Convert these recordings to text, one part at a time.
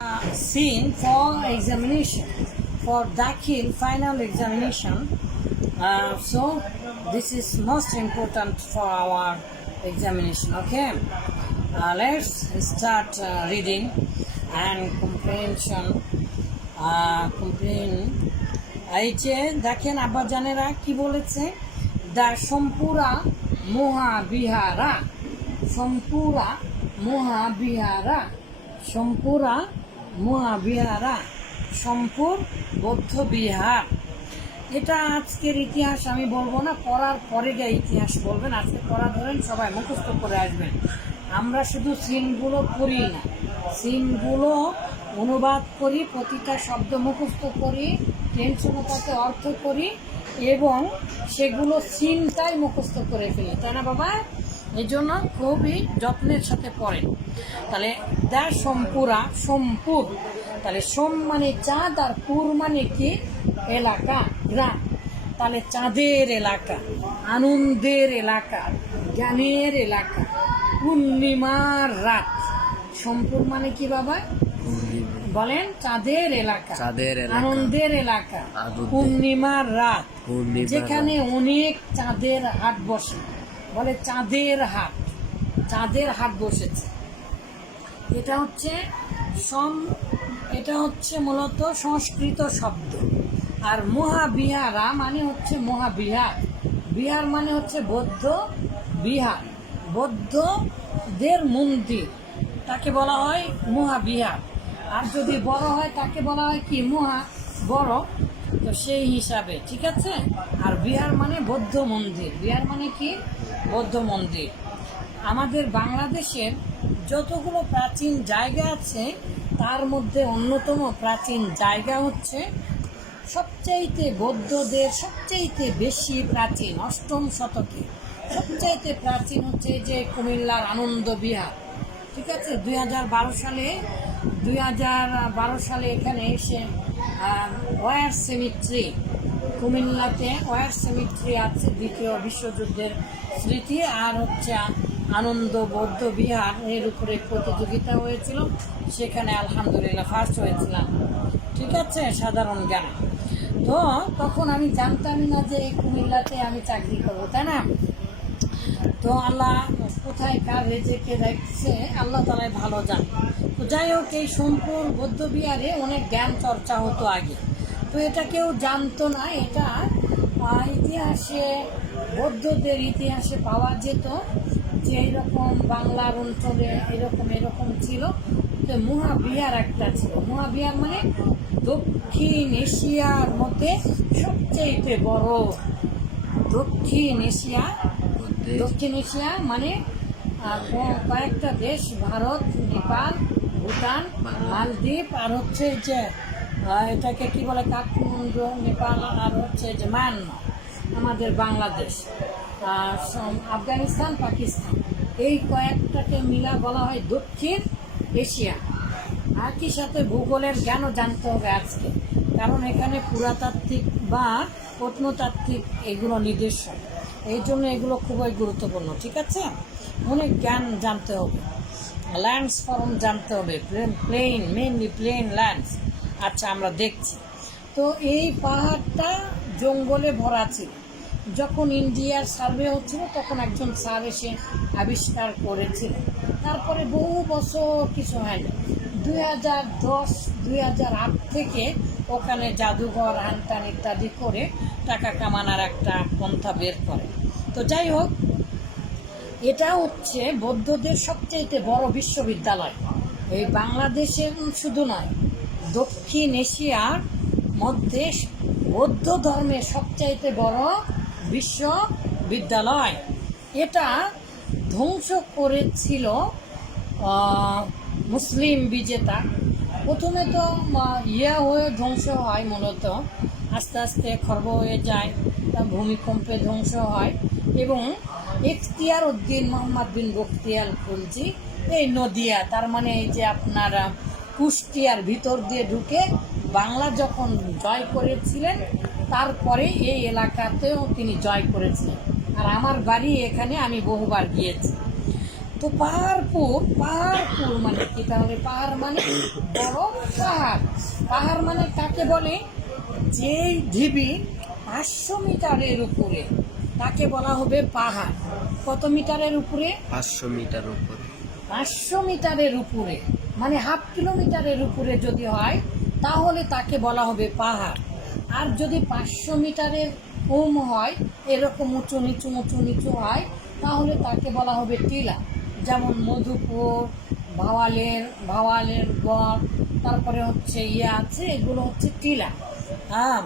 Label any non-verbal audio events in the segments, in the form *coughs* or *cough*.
uh, scene for examination for Dakhil final examination. Uh, so this is most important for our examination. Okay, uh, let's start uh, reading and comprehension. Uh, complain এই যে দেখেন আব্বাজানেরা কি বলেছে দা সম্পুরা মহাবিহারা সম্পুরা মহাবিহারা সম্পুরা মহাবিহারা, সম্পুর, বৌদ্ধ বিহার। এটা আজকের ইতিহাস আমি বলব না, পড়ার পরে গিয়ে ইতিহাস বলবেন, আজকে পড়া ধরেন সবাই মুখস্থ করে আসবেন। আমরা শুধু সিনগুলো করি না, সিনগুলো অনুবাদ করি, প্রতিটা শব্দ মুখস্থ করি টেনশন তাতে অর্থ করি, এবং সেগুলো সিনটাই মুখস্থ করে ফেলি। তাই না বাবা? এই জন্য খুবই যত্নের সাথে পড়েন। তাহলে দা সম্পুরা সম্পুর। তাহলে সোম মানে চাঁদ আর পুর মানে কি? এলাকা গ্রাম। তাহলে চাঁদের এলাকা আনন্দের এলাকা জ্ঞানের এলাকা পূর্ণিমার রাত। সম্পুর মানে কি বাবা? বলেন চাঁদের এলাকা চাঁদের আনন্দের এলাকা পূর্ণিমার রাত। যেখানে অনেক চাঁদের হাট বসে। বলে চাঁদের হাট। চাঁদের হাট বসেছে। এটা হচ্ছে সম, এটা হচ্ছে মূলত সংস্কৃত শব্দ। আর মহাবিহারা মানে হচ্ছে মহাবিহার। বিহার মানে হচ্ছে বৌদ্ধ বিহার। বৌদ্ধদের মন্দির, তাকে বলা হয় মহাবিহার। আর যদি বড় হয়, তাকে বলা হয় কি? মহা বড়। তো সেই হিসাবে, ঠিক আছে? আর বিহার মানে বৌদ্ধ মন্দির। বিহার মানে কি? বৌদ্ধ মন্দির। আমাদের বাংলাদেশের যতগুলো প্রাচীন জায়গা আছে, তার মধ্যে অন্যতম প্রাচীন জায়গা হচ্ছে সবচাইতে বৌদ্ধদের সবচাইতে বেশি প্রাচীন অষ্টম শতকে। সবচাইতে প্রাচীন হচ্ছে যে কুমিল্লার আনন্দ বিহার। ঠিক আছে? দুই বারো সালে, দুই হাজার বারো সালে এখানে এসে ওয়ার সেমিট্রি কুমিল্লাতে ওয়ার সেমিট্রি আছে দ্বিতীয় বিশ্বযুদ্ধের স্মৃতি আর হচ্ছে আনন্দ বৌদ্ধ বিহার এর উপরে প্রতিযোগিতা হয়েছিল। সেখানে আলহামদুলিল্লাহ ফার্স্ট হয়েছিলাম। ঠিক আছে? সাধারণ জ্ঞান। তো তখন আমি জানতামই না যে এই কুমিল্লাতে আমি চাকরি করব, তাই না? তো আল্লাহ কোথায়, কার রেজেকে রাখছে আল্লাহ তালাই ভালো জান। তো যাই হোক, এই সোমপুর বৌদ্ধ বিহারে অনেক জ্ঞান চর্চা হতো আগে। তো এটা কেউ জানতো না, এটা ইতিহাসে, বৌদ্ধদের ইতিহাসে পাওয়া যেত যে এরকম বাংলার অঞ্চলে এরকম এরকম ছিল। তো মহাবিহার একটা ছিল। মহাবিহার মানে দক্ষিণ এশিয়ার মধ্যে সবচেয়ে বড় দক্ষিণ এশিয়া। দক্ষিণ এশিয়া মানে কয়েকটা দেশ, ভারত, নেপাল, ভুটান, মালদ্বীপ, আর হচ্ছে যে এটাকে কি বলে কাঠমান্ডু, নেপাল, আর হচ্ছে যে মায়ানমার, আমাদের বাংলাদেশ, আর আফগানিস্তান, পাকিস্তান। এই কয়েকটাকে মিলা বলা হয় দক্ষিণ এশিয়া। একই সাথে ভূগোলের জ্ঞানও জানতে হবে আজকে, কারণ এখানে পুরাতাত্ত্বিক বা প্রত্নতাত্ত্বিক এগুলো নিদর্শন এই জন্য এগুলো খুবই গুরুত্বপূর্ণ, ঠিক আছে? অনেক জ্ঞান জানতে হবে। ল্যান্ডস ফর্ম জানতে হবে। প্লেন মেনলি প্লেন ল্যান্ডস আচ্ছা আমরা দেখছি। তো এই পাহাড়টা জঙ্গলে ভরা ছিল। যখন ইন্ডিয়ার সার্ভে হচ্ছিল, তখন একজন স্যার এসে আবিষ্কার করেছিল। তারপরে বহু বছর কিছু হয়নি। দুই হাজার দশ, দুই হাজার আট থেকে ওখানে জাদুঘর হ্যানটান ইত্যাদি করে টাকা কামানোর একটা পন্থা বের করে। তো যাই হোক, এটা হচ্ছে বৌদ্ধদের সবচেয়ে বড় বিশ্ববিদ্যালয়। এই বাংলাদেশের শুধু নয় দক্ষিণ এশিয়ার মধ্যে বৌদ্ধ ধর্মের সবচাইতে বড় বিশ্ববিদ্যালয়। এটা ধ্বংস করেছিল মুসলিম বিজেতা। প্রথমে তো ইয়া হয়ে ধ্বংস হয় মূলত। আস্তে আস্তে খর্ব হয়ে যায় তা ভূমিকম্পে ধ্বংস হয় এবং এখতিয়ার উদ্দিন মোহাম্মদ বিন বখতিয়াল খুলজি এই নদিয়া, তার মানে এই যে আপনার কুষ্টিয়ার ভিতর দিয়ে ঢুকে বাংলা যখন জয় করেছিলেন তারপরে এই এলাকাতেও তিনি জয় করেছিলেন। আর আমার বাড়ি এখানে আমি বহুবার গিয়েছি। তো পাহাড়পুর পাহাড়পুর মানে কি? তাহলে পাহাড় মানে বড় পাহাড়। পাহাড় মানে কাকে বলে? যেই ঢিবি পাঁচশো মিটারের উপরে তাকে বলা হবে পাহাড়। কত মিটারের উপরে? পাঁচশো মিটার উপরে। পাঁচশো মিটারের উপরে। মানে হাফ কিলোমিটারের উপরে যদি হয় তাহলে তাকে বলা হবে পাহাড়। আর যদি পাঁচশো মিটারের কম হয় এরকম উঁচু নিচু উঁচু নিচু হয় তাহলে তাকে বলা হবে টিলা। যেমন মধুপুর ভাওয়ালের ভাওয়ালের গড় তারপরে হচ্ছে ইয়ে আছে এগুলো হচ্ছে টিলা। হ্যাঁ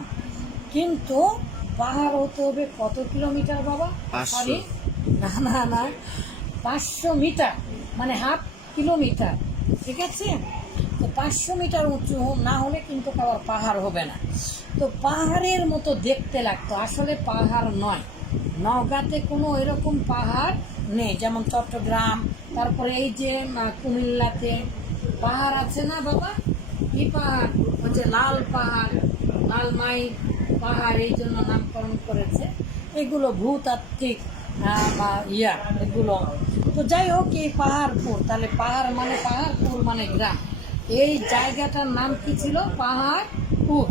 কিন্তু পাহাড় হতে হবে কত কিলোমিটার বাবা। সরি। না না না। পাঁচশো মিটার মানে হাফ কিলোমিটার। ঠিক আছে? তো পাঁচশো মিটার উঁচু না হলে কিন্তু আবার পাহাড় হবে না। তো পাহাড়ের মতো দেখতে লাগতো। আসলে পাহাড় নয়। নওগাঁতে কোনো এরকম পাহাড় নেই। যেমন চট্টগ্রাম, তারপরে এই যে কুমিল্লাতে পাহাড় আছে না বাবা? কি পাহাড়? হচ্ছে লাল পাহাড়, লালমাই পাহাড়, এই জন্য নামকরণ করেছে। এগুলো ভূতাত্ত্বিক। বা ইয়া, এগুলো। তো যাই হোক, এই পাহাড়পুর, তাহলে পাহাড় মানে পাহাড়পুর মানে গ্রাম। এই জায়গাটার নাম কি ছিল? পাহাড়পুর।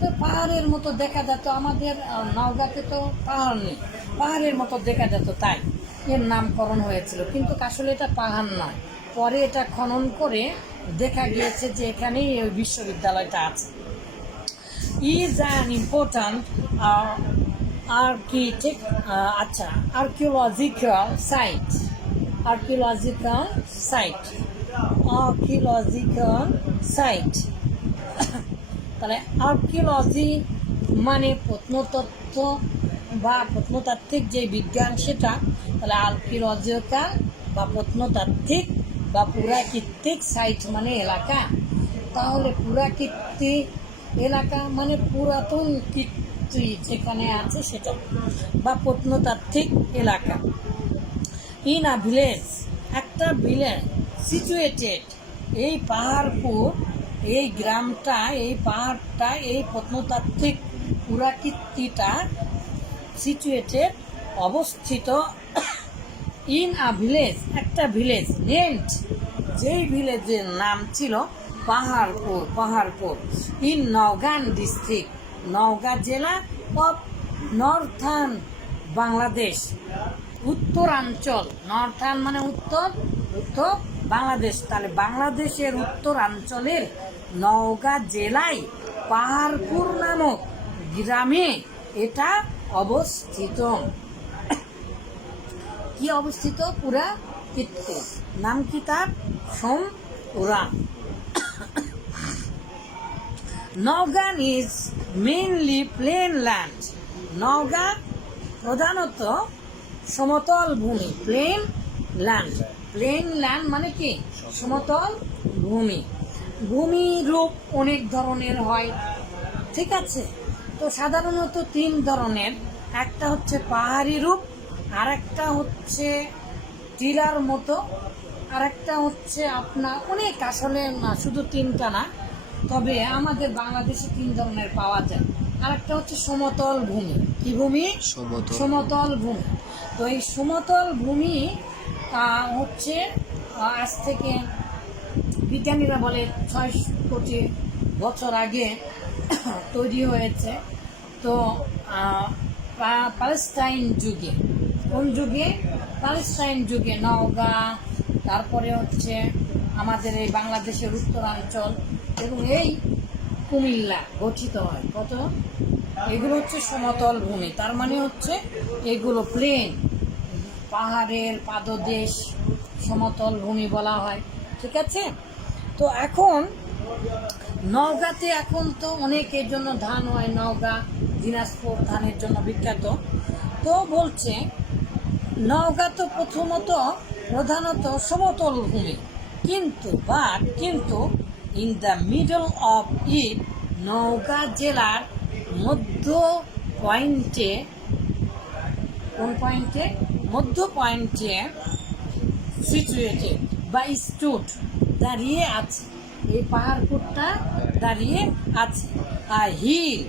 তো পাহাড়ের মতো দেখা যেত আমাদের নওগাঁতে তো পাহাড় নেই। পাহাড়ের মতো দেখা যেত তাই। এর নামকরণ হয়েছিল। কিন্তু আসলে এটা পাহাড় নয়। পরে এটা খনন করে দেখা গিয়েছে যে এখানেই ওই বিশ্ববিদ্যালয়টা আছে। Is an important architect, uh, আচ্ছা archaeological site. Archaeological site. Archaeological site. *coughs* তাহলে আর্কিওলজি মানে প্রত্নতত্ত্ব বা প্রত্নতাত্ত্বিক যে বিজ্ঞান সেটা তাহলে আর্কিওলজিক্যাল বা প্রত্নতাত্ত্বিক বা পুরাকীর্তিক সাইট মানে এলাকা তাহলে পুরাকীর্তিক এলাকা মানে পুরাতন কীর্তি যেখানে আছে সেটা বা প্রত্নতাত্ত্বিক এলাকা। ইন আ ভিলেজ একটা ভিলেজ সিচুয়েটেড এই পাহাড়পুর, এই গ্রামটা, এই পাহাড়টা, এই প্রত্নতাত্ত্বিক পুরাকীর্তিটা সিচুয়েটেড অবস্থিত। ইন আ ভিলেজ একটা ভিলেজ নেমড যেই ভিলেজের নাম ছিল পাহাড়পুর পাহাড়পুর। ইন নওগাঁ ডিস্ট্রিক্ট নওগাঁ জেলা অফ নর্থার্ন বাংলাদেশ, উত্তরাঞ্চল। নর্থার্ন মানে উত্তর উত্তর বাংলাদেশ। তাহলে বাংলাদেশের উত্তরাঞ্চলের নওগাঁ জেলায় পাহাড়পুর নামক গ্রামে এটা অবস্থিত। কি অবস্থিত? পুরা কীর্তি নাম কি তার? সোম পুরাণ Naogaon is mainly plain land Naogaon প্রধানত সমতল ভূমি প্লেন ল্যান্ড প্লেন ল্যান্ড মানে কি? সমতল ভূমি। ভূমি রূপ অনেক ধরনের হয়, ঠিক আছে? তো সাধারণত তিন ধরনের। একটা হচ্ছে পাহাড়ি রূপ আর একটা হচ্ছে টিলার মতো আর একটা হচ্ছে আপনার অনেক আসলে শুধু তিনটা না তবে আমাদের বাংলাদেশে তিন ধরনের পাওয়া যায়। আর একটা হচ্ছে সমতল ভূমি। কি ভূমি? সমতল। ভূমি। তো এই সমতল ভূমি আহ, হচ্ছে আজ থেকে বিজ্ঞানীরা বলে ছয় কোটি বছর আগে *coughs* তৈরি হয়েছে। তো প্যালেস্টাইন যুগে কোন যুগে? প্যালেস্টাইন যুগে নওগাঁ তারপরে হচ্ছে আমাদের এই বাংলাদেশের উত্তরাঞ্চল। এবং এই কুমিল্লা গঠিত হয়। কত? এগুলো হচ্ছে সমতল ভূমি। তার মানে হচ্ছে এগুলো প্লেন পাহাড়ের পাদদেশ, সমতল ভূমি বলা হয়। ঠিক আছে? তো এখন নওগাঁতে এখন তো অনেকের জন্য ধান হয়। নওগাঁ, দিনাজপুর ধানের জন্য বিখ্যাত। তো বলছে, নওগাঁ তো প্রথমত প্রধানত সমতল ভূমি। কিন্তু বাট কিন্তু in the middle of it Naogaon জেলার মধ্য পয়েন্টে, কোন পয়েন্টে? মধ্য পয়েন্টে সিচুয়েটেড বা স্টুড দাঁড়িয়ে আছে। এই পাহাড়পুরটা দাঁড়িয়ে আছে। আর হিল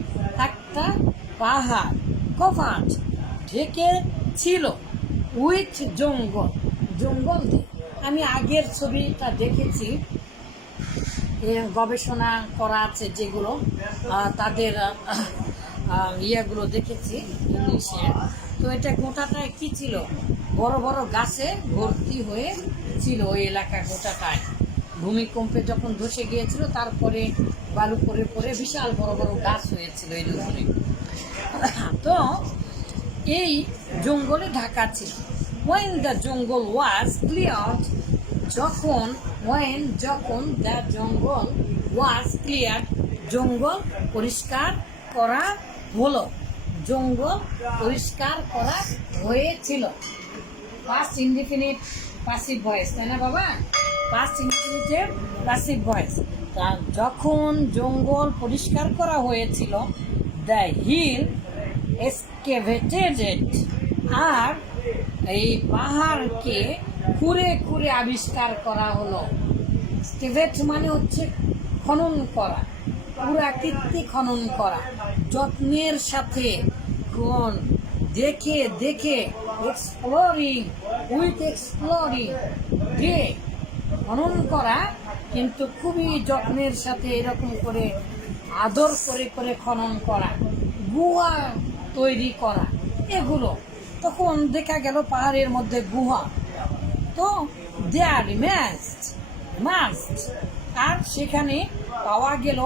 একটা পাহাড় কভার্ড ঢেকে ছিল, উইথ জঙ্গল। জঙ্গল আমি আগের ছবিটা দেখেছি গবেষণা করা আছে যেগুলো তাদের ইয়েগুলো দেখেছি ইংলিশে। তো এটা গোটাটায় কি ছিল? বড় বড় গাছে ভর্তি হয়ে ছিল ওই এলাকা গোটাটায়। ভূমিকম্পে যখন ধসে গিয়েছিল, তারপরে বালু পরে পরে বিশাল বড় বড় গাছ হয়েছিল এই উপরে তো এই জঙ্গলে ঢাকা ছিল। When the jungle was clear যখন ওয়েন যখন দ্য জঙ্গল ওয়াজ ক্লিয়ার জঙ্গল পরিষ্কার করা হলো। জঙ্গল পরিষ্কার করা হয়েছিল। পাস্ট ইনডিফিনিট পাসিভ ভয়েস তাই না বাবা? পাস্ট ইনডিফিনিটের পাসিভ ভয়েস যখন জঙ্গল পরিষ্কার করা হয়েছিল দ্য হিল এসকেভেটেড আর এই পাহাড়কে খুঁড়ে খুঁড়ে আবিষ্কার করা হলো। স্কেভেট মানে হচ্ছে খনন করা পুরাকীর্তি খনন করা। যত্নের সাথে কোন দেখে দেখে এক্সপ্লোরিং উইথ এক্সপ্লোরিং ডে খনন করা কিন্তু খুবই যত্নের সাথে এরকম করে আদর করে করে খনন করা, গুহা তৈরি করা। এগুলো তখন দেখা গেল পাহাড়ের মধ্যে গুহা। তো দেয়ার ম্যাস্ট মাস্ট আর সেখানে পাওয়া গেল,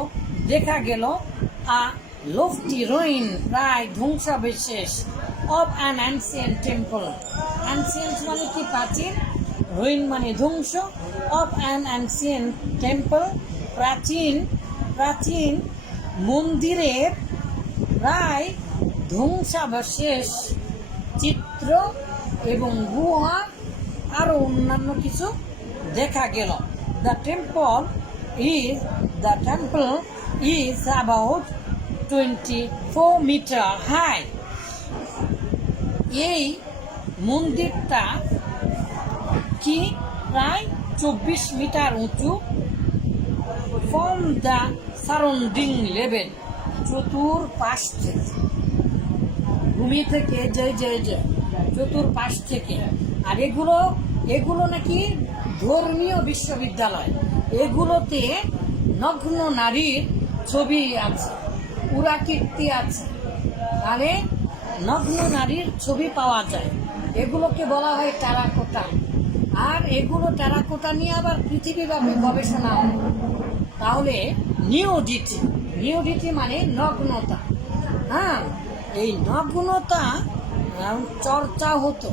দেখা গেল আ লোফটি রইন প্রায় ধ্বংসাবশেষ of an ancient temple ancient মানে কি? প্রাচীন। রইন মানে ধ্বংস। অফ অ্যান অ্যান্সিয়েন্ট টেম্পল প্রাচীন। প্রাচীন মন্দিরের প্রায় ধ্বংসাবশেষ চিত্র এবং গুহা আরও অন্যান্য কিছু দেখা গেল। The temple is the temple is about twenty four metre high এই মন্দিরটা কি? প্রায় চব্বিশ মিটার উঁচু। ফ্রম দ্য সারাউন্ডিং লেভেল চতুর্পাশ থেকে। ভূমি থেকে যে যে যে চতুর্পাশ থেকে। আর এগুলো এগুলো নাকি ধর্মীয় বিশ্ববিদ্যালয়। এগুলোতে নগ্ন নারীর ছবি আছে পুরাকীর্তি আছে। তাহলে নগ্ন নারীর ছবি পাওয়া যায়। এগুলোকে বলা হয় টেরাকোটা। আর এগুলো টেরাকোটা নিয়ে আবার পৃথিবীব্যাপী গবেষণা হয়। তাহলে নিউডিটি নিউডিটি মানে নগ্নতা। হ্যাঁ এই নগ্নতা চর্চা হতো।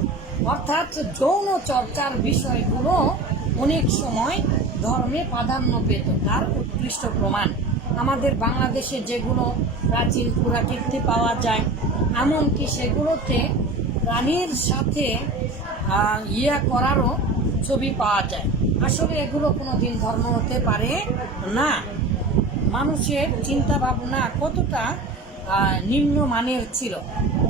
অর্থাৎ যৌন চর্চার বিষয়গুলো অনেক সময় ধর্মে প্রাধান্য পেত, তার উৎকৃষ্ট প্রমাণ। আমাদের বাংলাদেশে যেগুলো প্রাচীন পুরাকীর্তি পাওয়া যায়, এমনকি সেগুলোতে প্রাণীর সাথে ইয়া করারও ছবি পাওয়া যায়। আসলে এগুলো কোনো দিন ধর্ম হতে পারে না। মানুষের চিন্তা ভাবনা কতটা নিম্নমানের ছিল?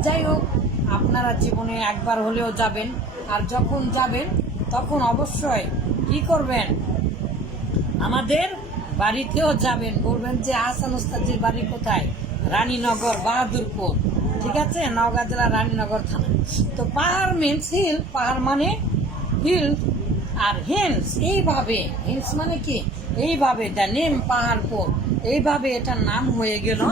যাই হোক আপনারা জীবনে একবার হলেও যাবেন। আর যখন যাবেন, তখন অবশ্যই কি করবেন? আমাদের বাড়িতেও যাবেন। বলবেন যে আহসান ওস্তাদের বাড়ি কোথায়? রানীনগর, বাহাদুরপুর। ঠিক আছে? নওগাঁ জেলা রানীনগর থানা। তো পাহাড় মিনস হিল পাহাড় মানে হিল আর হেন্স এইভাবে। হেন্স মানে কি? এইভাবে দ্য নেম পাহাড়পুর। এইভাবে এটার নাম হয়ে গেল।